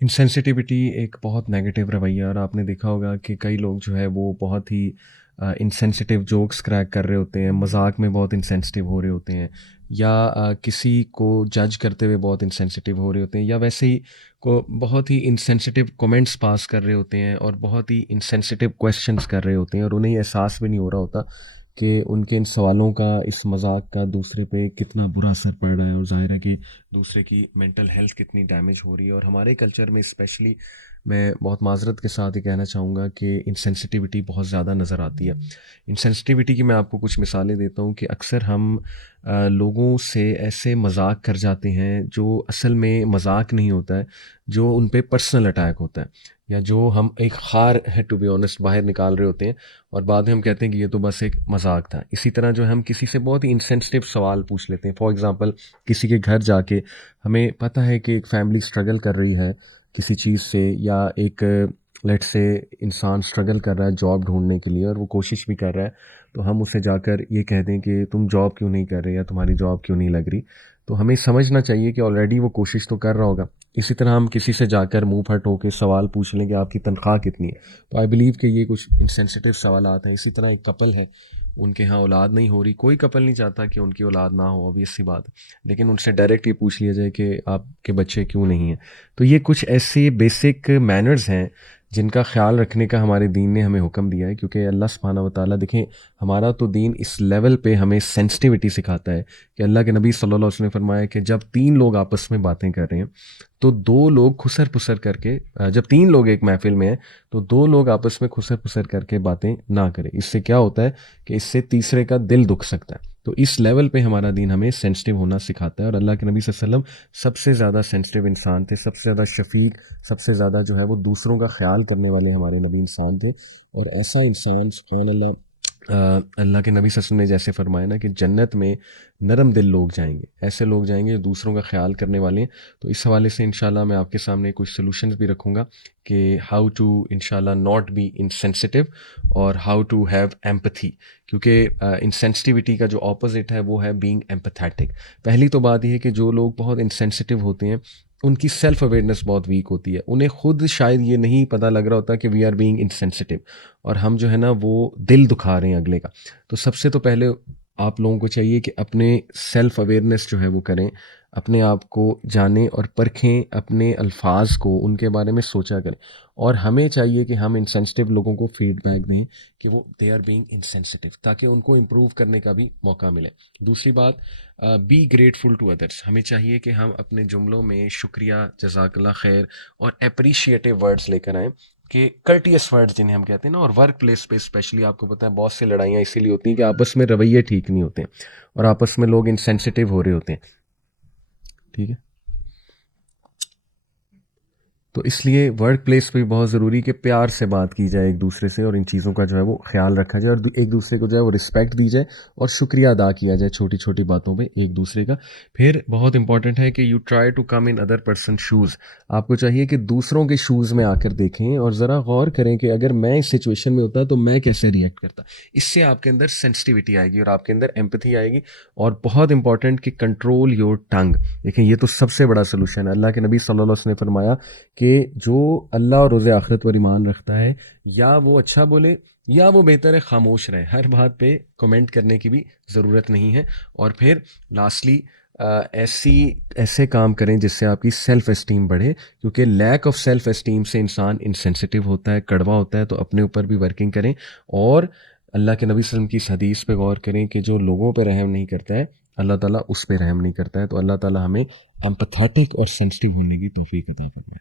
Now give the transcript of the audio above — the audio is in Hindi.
इंसेंसिटिविटी एक बहुत नेगेटिव रवैया, और आपने देखा होगा कि कई लोग जो है वो बहुत ही इंसेंसिटिव जोक्स क्रैक कर रहे होते हैं, मजाक में बहुत इंसेंसिटिव हो रहे होते हैं, या किसी को जज करते हुए बहुत इंसेंसिटिव हो रहे होते हैं, या वैसे ही को बहुत ही इंसेंसिटिव कमेंट्स पास कर रहे होते हैं और बहुत ही इंसेंसिटिव क्वेश्चंस कर रहे होते हैं, और उन्हें एहसास भी नहीं हो रहा होता कि उनके इन सवालों का, इस मजाक का दूसरे पे कितना बुरा असर पड़ रहा है, और ज़ाहिर है कि दूसरे की मेंटल हेल्थ कितनी डैमेज हो रही है। और हमारे कल्चर में स्पेशली मैं बहुत माजरत के साथ ही कहना चाहूँगा कि इंसेंसिटिविटी बहुत ज़्यादा नज़र आती है। इंसेंसिटिविटी की मैं आपको कुछ मिसालें देता हूँ कि अक्सर हम लोगों से ऐसे मजाक कर जाते हैं जो असल में मजाक नहीं होता है, जो उन पे पर्सनल अटैक होता है, या जो हम एक खार है टू बी ऑनेस्ट बाहर निकाल रहे होते हैं, और बाद में हम कहते हैं कि ये तो बस एक मजाक था। इसी तरह जो है हम किसी से बहुत ही इंसेंसिटिव सवाल पूछ लेते हैं। फॉर एग्जांपल, किसी के घर जाके हमें पता है कि एक फैमिली स्ट्रगल कर रही है किसी चीज़ से, या एक लेट से इंसान स्ट्रगल कर रहा है जॉब ढूंढने के लिए और वो कोशिश भी कर रहा है, तो हम उसे जाकर ये कह दें कि तुम जॉब क्यों नहीं कर रहे, या तुम्हारी जॉब क्यों नहीं लग रही। तो हमें समझना चाहिए कि ऑलरेडी वो कोशिश तो कर रहा होगा। इसी तरह हम किसी से जाकर मुंह फट होकर सवाल पूछ लें कि आपकी तनख्वाह कितनी है, तो आई बिलीव कि ये कुछ इंसेंसिटिव सवाल आते हैं। इसी तरह एक कपल है, उनके यहाँ औलाद नहीं हो रही, कोई कपल नहीं चाहता कि उनकी औलाद ना हो, ऑब्वियस सी बात है, लेकिन उनसे डायरेक्ट ये पूछ लिया जाए कि आपके बच्चे क्यों नहीं हैं। तो ये कुछ ऐसे बेसिक मैनर्स हैं जिनका ख्याल रखने का हमारे दीन ने हमें हुक्म दिया है, क्योंकि अल्लाह सुब्हानहू व तआला, देखें, हमारा तो दीन इस लेवल पे हमें सेंसिटिविटी सिखाता है कि अल्लाह के नबी सल्लल्लाहु अलैहि वसल्लम ने फरमाया कि जब तीन लोग आपस में बातें कर रहे हैं, तो दो लोग खुसर पुसर करके, जब तीन लोग एक महफिल में हैं, तो दो लोग आपस में खुसर पुसर करके बातें ना करें। इससे क्या होता है कि इससे तीसरे का दिल दुख सकता है। तो इस लेवल पे हमारा दीन हमें सेंसिटिव होना सिखाता है, और अल्लाह के नबी सल्लल्लाहु अलैहि वसल्लम सबसे ज़्यादा सेंसिटिव इंसान थे, सबसे ज़्यादा शफीक, सबसे ज़्यादा जो है वो दूसरों का ख्याल करने वाले हमारे नबी इंसान थे। और ऐसा इंसान सुभान अल्लाह, अल्लाह के नबी सल्लल्लाहु अलैहि वसल्लम ने जैसे फरमाया ना कि जन्नत में नरम दिल लोग जाएंगे, ऐसे लोग जाएंगे जो दूसरों का ख्याल करने वाले हैं। तो इस हवाले से इंशाल्लाह मैं आपके सामने कुछ सॉल्यूशंस भी रखूँगा कि हाउ टू इंशाल्लाह नॉट बी इनसेंसिटिव, और हाउ टू हैव एम्पथी, क्योंकि इंसेंसिटिविटी का जो ऑपोजिट है वो है बीइंग एम्पथेटिक। पहली तो बात यह है कि जो लोग बहुत इंसेंसिटिव होते हैं, उनकी सेल्फ अवेयरनेस बहुत वीक होती है, उन्हें खुद शायद ये नहीं पता लग रहा होता कि वी आर बीइंग इंसेंसिटिव, और हम जो है ना वो दिल दुखा रहे हैं अगले का। तो सबसे तो पहले आप लोगों को चाहिए कि अपने सेल्फ अवेयरनेस जो है वो करें, अपने आप को जानें और परखें, अपने अल्फाज को, उनके बारे में सोचा करें। और हमें चाहिए कि हम इंसेंसिटिव लोगों को फीडबैक दें कि वो दे आर बीइंग इंसेंसिटिव, ताकि उनको इम्प्रूव करने का भी मौका मिले। दूसरी बात, बी ग्रेटफुल टू अदर्स। हमें चाहिए कि हम अपने जुमलों में शुक्रिया, जज़ाकल्लाह खैर और अप्रिशिएटिव वर्ड्स लेकर आएँ, कि कर्टियस वर्ड्स जिन्हें हम कहते हैं ना। और वर्क प्लेस पे स्पेशली आपको पता है बहुत सी लड़ाइयाँ इसीलिए होती हैं कि आपस में रवैये ठीक नहीं होते हैं, और आपस में लोग इंसेंसिटिव हो रहे होते हैं। ठीक है। तो इसलिए वर्क प्लेस पे भी बहुत ज़रूरी कि प्यार से बात की जाए एक दूसरे से, और इन चीज़ों का जो है वो ख्याल रखा जाए, और एक दूसरे को जो है वो रिस्पेक्ट दी जाए, और शुक्रिया अदा किया जाए छोटी छोटी बातों पे एक दूसरे का। फिर बहुत इंपॉर्टेंट है कि you try to come in other person shoes. आपको चाहिए कि दूसरों के शूज़ में आकर देखें और ज़रा गौर करें कि अगर मैं इस सिचुएशन में होता तो मैं कैसे रिएक्ट करता। इससे आपके अंदर सेंसिटिविटी आएगी और आपके अंदर एम्पथी आएगी। और बहुत इंपॉर्टेंट कि कंट्रोल योर टंग। देखें, ये तो सबसे बड़ा सोल्यूशन है। अल्लाह के नबी सल्लल्लाहु अलैहि वसल्लम ने फरमाया कि जो अल्लाह और रोज़े आखिरत पर ईमान रखता है, या वो अच्छा बोले या वो बेहतर है खामोश रहे, हर बात पे कमेंट करने की भी ज़रूरत नहीं है। और फिर लास्टली, ऐसी ऐसे काम करें जिससे आपकी सेल्फ़ एस्टीम बढ़े, क्योंकि लैक ऑफ सेल्फ़ एस्टीम से इंसान इनसेंसिटिव होता है, कड़वा होता है। तो अपने ऊपर भी वर्किंग करें, और अल्लाह के नबी सल्लल्लाहु अलैहि वसल्लम की इस हदीस पे गौर करें कि जो लोगों पे रहम नहीं करता है, अल्लाह ताला उस पे रहम नहीं करता है। तो अल्लाह ताला हमें एम्पैथेटिक और सेंसिटिव होने की तौफीक अता फरमाए।